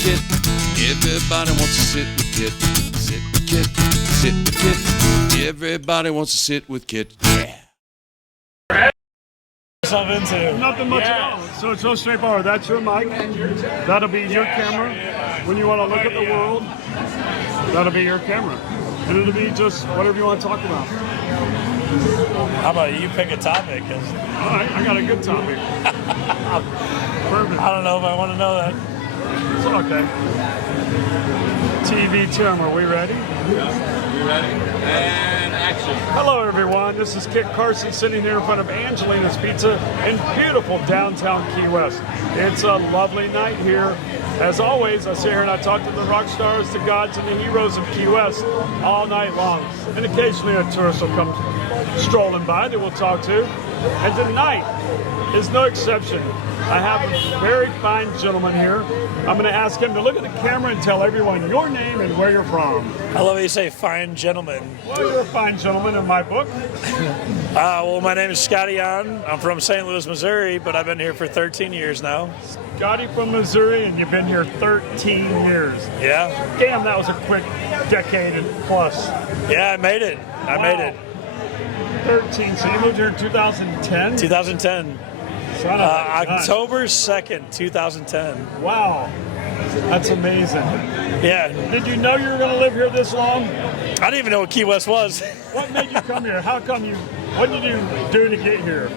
Kit. Everybody wants to sit with Kit. Sit with Kit. Sit with Kit. Everybody wants to sit with Kit. Yeah. Into. Nothing much at all. So it's so straightforward. That's your mic. That'll be your camera. When you want to look at the world, that'll be your camera. And it'll be just whatever you want to talk about. How about you pick a topic? All right, I got a good topic. Perfect. I don't know if I want to know that. It's okay. TV Tim, are we ready? Yeah, you ready? And action. Hello everyone, this is Kit Carson sitting here in front of Angelina's Pizza in beautiful downtown Key West. It's a lovely night here. As always, I sit here and I talk to the rock stars, the gods, and the heroes of Key West all night long. And occasionally a tourist will come strolling by that we'll talk to. And tonight is no exception. I have a very fine gentleman here. I'm going to ask him to look at the camera and tell everyone your name and where you're from. I love how you say fine gentleman. Well, you're a fine gentleman in my book. Well, my name is Scottie. I'm from St. Louis, Missouri, but I've been here for 13 years now. Scottie from Missouri, and you've been here 13 years. Yeah. Damn, that was a quick decade and plus. Yeah, I made it. I made it. 13. So you moved here in 2010? 2010. October 2nd, 2010. Wow. That's amazing. Yeah. Did you know you were going to live here this long? I didn't even know what Key West was. What made you come here? How come you, what did you do to get here?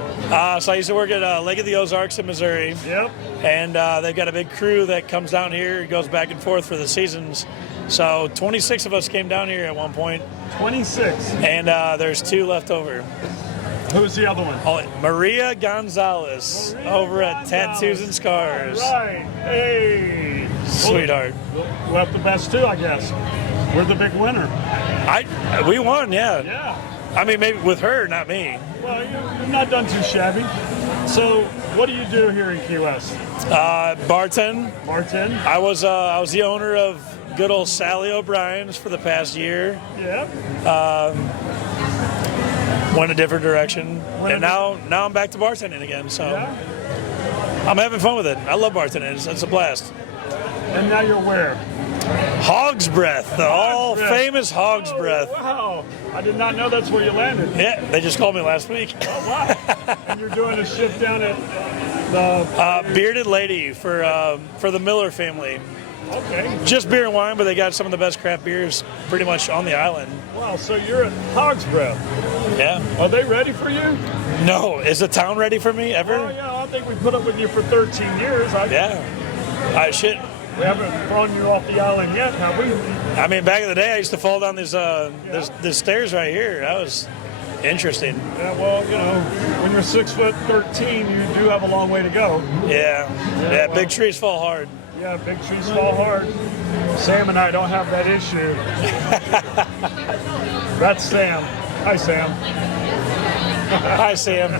So I used to work at Lake of the Ozarks in Missouri. Yep. And they've got a big crew that comes down here, goes back and forth for the seasons. So 26 of us came down here at one point. 26. And there's 2 left over. Who's the other one? Oh, Maria Gonzalez over at Tattoos and Scars. Right. Hey. Sweetheart. We have the best too, I guess. We're the big winner. We won, yeah. Yeah. I mean, maybe with her, not me. Well, you've not done too shabby. So, what do you do here in Key West? Bartend. Bartend? I was the owner of good old Sally O'Brien's for the past year. Yep. Went a different direction, and now I'm back to bartending again. So Yeah. I'm having fun with it. I love bartending. It's a blast. And now you're where? Hog's Breath, the all famous Hog's Breath. Wow. I did not know that's where you landed. Yeah, they just called me last week. Oh, wow. And you're doing a shift down at the... Bearded Lady for the Miller family. Okay. Just beer and wine, but they got some of the best craft beers pretty much on the island. Wow, so you're at Hog's Breath. Yeah. Are they ready for you? No. Is the town ready for me ever? Oh, yeah, I think we put up with you for 13 years. Yeah. Shit. We haven't thrown you off the island yet, have we? I mean, back in the day, I used to fall down these stairs right here. That was interesting. Yeah, well, you know, when you're 6'13", you do have a long way to go. Yeah. Yeah, well, big trees fall hard. Yeah, big trees fall hard. Sam and I don't have that issue. That's Sam. Hi, Sam. Hi, Sam.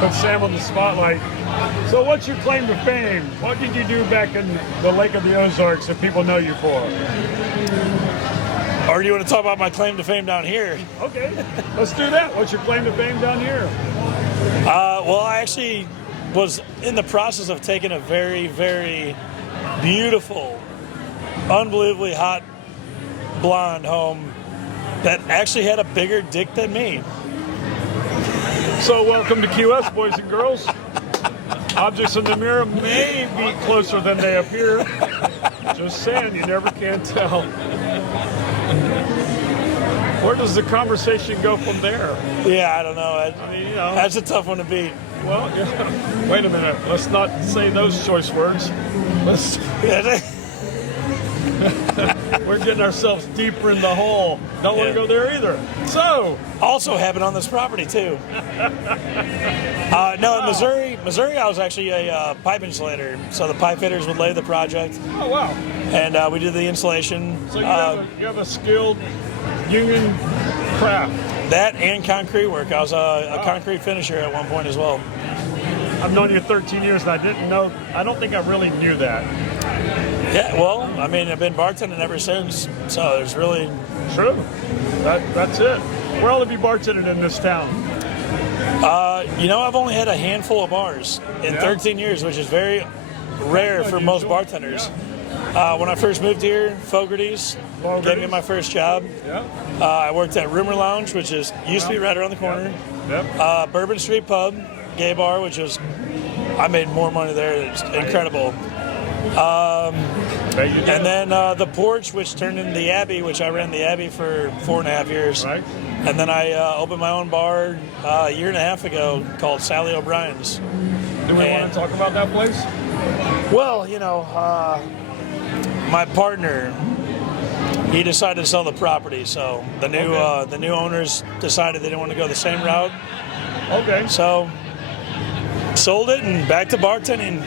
Put Sam on the spotlight. So what's your claim to fame? What did you do back in the Lake of the Ozarks that people know you for? Or do you want to talk about my claim to fame down here? Okay, let's do that. What's your claim to fame down here? Well, I actually was in the process of taking a very, very beautiful, unbelievably hot blonde home that actually had a bigger dick than me. So welcome to Key West, boys and girls. Objects in the mirror may be closer than they appear. Just saying, you never can tell. Where does the conversation go from there? Yeah, I don't know. I mean, you know. That's a tough one to beat. Well, yeah. Wait a minute. Let's not say those choice words. We're getting ourselves deeper in the hole. Don't want to go there either. So, also happened on this property too. No, in Missouri, I was actually a pipe insulator. So the pipe fitters would lay the project. Oh wow! And we did the installation. So you have a skilled union craft. That and concrete work. I was a concrete finisher at one point as well. I've known you 13 years, and I don't think I really knew that. Yeah, well, I mean, I've been bartending ever since, so there's really... True. That's it. Where all have you bartended in this town? I've only had a handful of bars in 13 years, which is very rare for most bartenders. When I first moved here, Fogarty's gave me my first job. Yep. I worked at Rumor Lounge, which used to be right around the corner. Yep. Bourbon Street Pub, gay bar, I made more money there. It's incredible. And then the Porch, which turned into the Abbey, which I ran the Abbey for 4.5 years. Right. And then I opened my own bar a year and a half ago called Sally O'Brien's. Do we want to talk about that place? Well, my partner, he decided to sell the property, so the new owners decided they didn't want to go the same route. Okay. So sold it and back to bartending,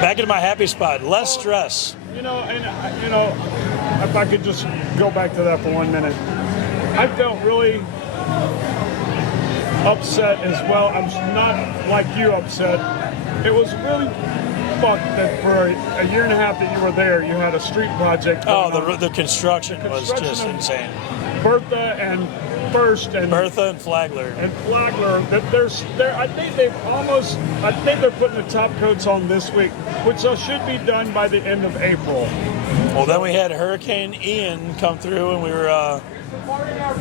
back into my happy spot, less stress. If I could just go back to that for 1 minute, I felt really upset as well. I'm not like you upset. It was really fucked that for a year and a half that you were there, you had a street project. The construction was just insane. Bertha and First and Bertha and Flagler. I think they're putting the top coats on this week, which should be done by the end of April. Well, then we had Hurricane Ian come through, and we were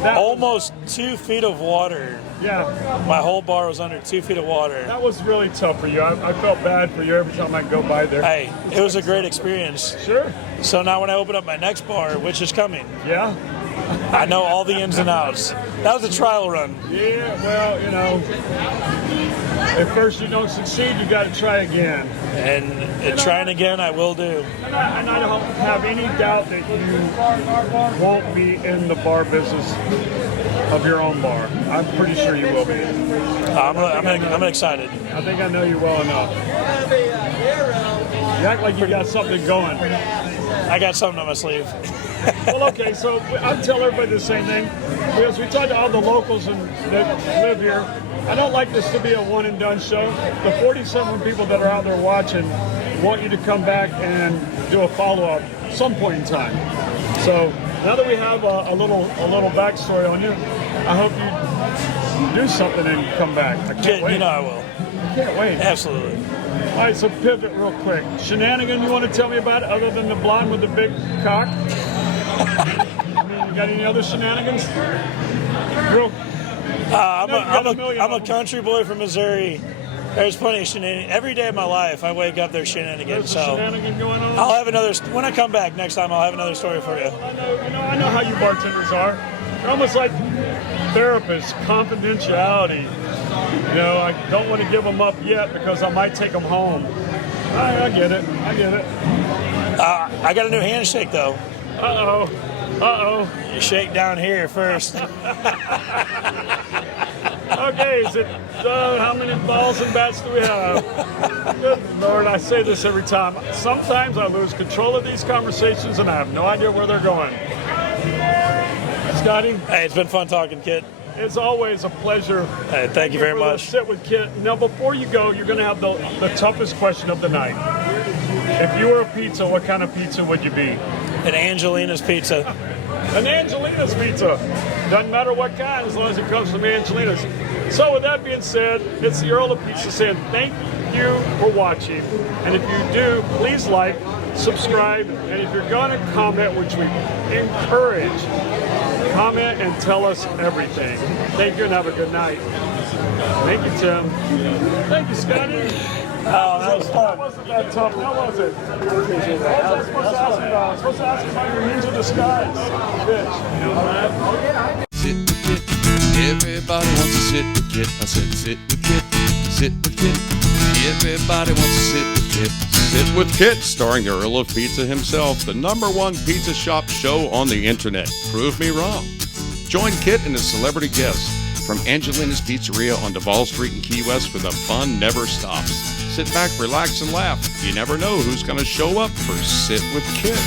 almost 2 feet of water. Yeah. My whole bar was under 2 feet of water. That was really tough for you. I felt bad for you every time I go by there. Hey, it was a great experience. Sure. So now when I open up my next bar, which is coming, Yeah. I know all the ins and outs. That was a trial run. Yeah, well, at first you don't succeed, you got to try again. And trying again, I will do. And I don't have any doubt that you won't be in the bar business of your own bar. I'm pretty sure you will be. I'm excited. I think I know you well enough. You act like you got something going. I got something on my sleeve. Well, okay, so I tell everybody the same thing, because we talk to all the locals that live here. I don't like this to be a one-and-done show. The 47 people that are out there watching want you to come back and do a follow-up some point in time. So now that we have a little backstory on you, I hope you do something and come back. I can't wait. I will. I can't wait. Absolutely. All right, so pivot real quick. Shenanigan you want to tell me about other than the blonde with the big cock? You got any other shenanigans? I'm a country boy from Missouri. There's plenty of shenanigans. Every day of my life, I wake up, there's shenanigans. There's a shenanigan going on? I'll have another, when I come back next time, I'll have another story for you. I know how you bartenders are. They're almost like therapists, confidentiality. I don't want to give them up yet because I might take them home. I get it. I got a new handshake, though. Uh-oh. You shake down here first. Okay, is it how many balls and bats do we have? Good Lord, I say this every time. Sometimes I lose control of these conversations and I have no idea where they're going. Scottie? Hey, it's been fun talking, Kit. It's always a pleasure. Hey, thank you very much. Sit with Kit. Now, before you go, you're going to have the toughest question of the night. If you were a pizza, what kind of pizza would you be? An Angelina's pizza. An Angelina's pizza. Doesn't matter what kind, as long as it comes from Angelina's. So with that being said, it's the Earl of Pizza saying thank you for watching. And if you do, please like, subscribe, and if you're going to comment, which we encourage, comment and tell us everything. Thank you and have a good night. Thank you, Tim. Thank you, Scottie. That was fun. That wasn't that tough. How was it? What was I supposed to ask you about? I was supposed to ask you about your ninja disguise. Bitch. Sit with Kit. Everybody wants to sit with Kit. I said sit with Kit. Sit with Kit. Everybody wants to sit with Kit. Sit with Kit, starring the Earl of Pizza himself, the #1 pizza shop show on the internet. Prove me wrong. Join Kit and his celebrity guests from Angelina's Pizzeria on Duval Street in Key West, where the fun never stops. Sit back, relax, and laugh. You never know who's going to show up for Sit with Kit.